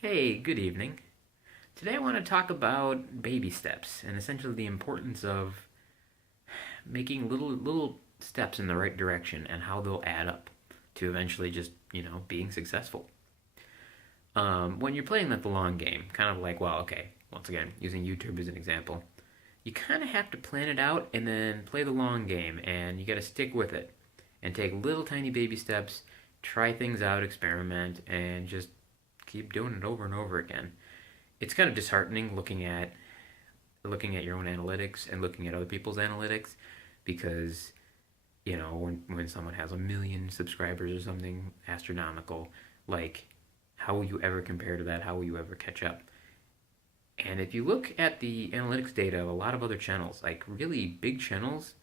Hey, good evening. Today I want to talk about baby steps and essentially the importance of making little steps in the right direction and how they'll add up to eventually just, being successful. When you're playing the long game, kind of like, well, okay, once again, using YouTube as an example, you kind of have to plan it out and then play the long game, and you got to stick with it and take little tiny baby steps, try things out, experiment, and just keep doing it over and over again. It's kind of disheartening looking at your own analytics and looking at other people's analytics because when someone has 1 million subscribers or something astronomical, like, how will you ever compare to that? How will you ever catch up? And if you look at the analytics data of a lot of other channels, like really big channels,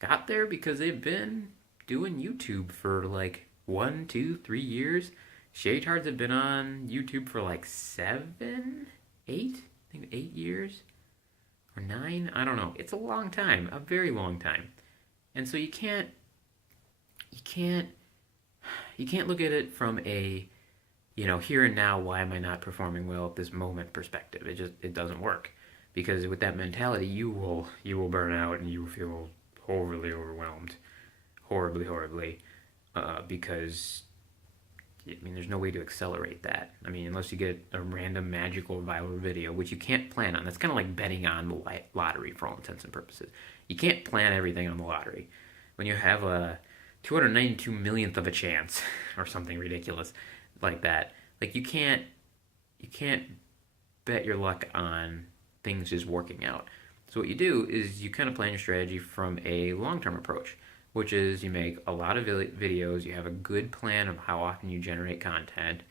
got there because they've been doing YouTube for like 1, 2, 3 years. Shaytards have been on YouTube for like 7, 8, I think 8 years or 9. I don't know. It's a long time, a very long time. And so you can't, you can't look at it from a here and now. Why am I not performing well at this moment perspective? It doesn't work because with that mentality, you will burn out and you will feel horribly overwhelmed, horribly, because there's no way to accelerate that. Unless you get a random magical viral video, which you can't plan on. That's kind of like betting on the lottery for all intents and purposes. You can't plan everything on the lottery. When you have a 292 millionth of a chance or something ridiculous like that, like you can't bet your luck on things just working out. So what you do is you kind of plan your strategy from a long-term approach, which is you make a lot of videos, you have a good plan of how often you generate content,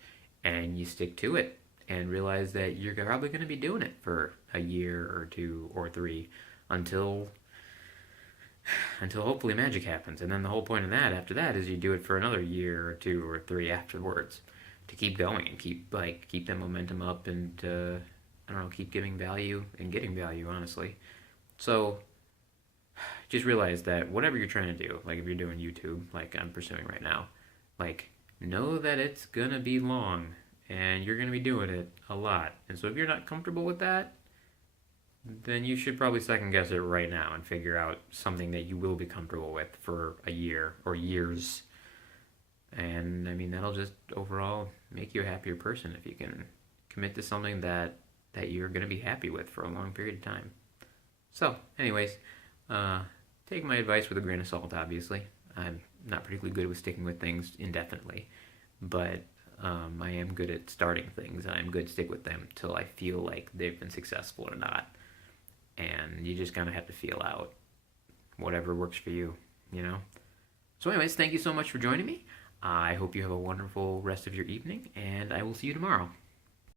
and you stick to it and realize that you're probably going to be doing it for a year or 2 or 3 until hopefully magic happens. And then the whole point of that after that is you do it for another year or 2 or 3 afterwards to keep going and keep that momentum up and I don't know, keep giving value and getting value, honestly. So just realize that whatever you're trying to do, like if you're doing YouTube, like I'm pursuing right now, like know that it's gonna be long and you're gonna be doing it a lot. And so if you're not comfortable with that, then you should probably second guess it right now and figure out something that you will be comfortable with for a year or years. And that'll just overall make you a happier person if you can commit to something that you're gonna be happy with for a long period of time. So, anyways, uh, take my advice with a grain of salt, obviously. I'm not particularly good with sticking with things indefinitely, but I am good at starting things, and I'm good to stick with them till I feel like they've been successful or not. And you just kind of have to feel out whatever works for you, you know? So, anyways, thank you so much for joining me. I hope you have a wonderful rest of your evening, and I will see you tomorrow.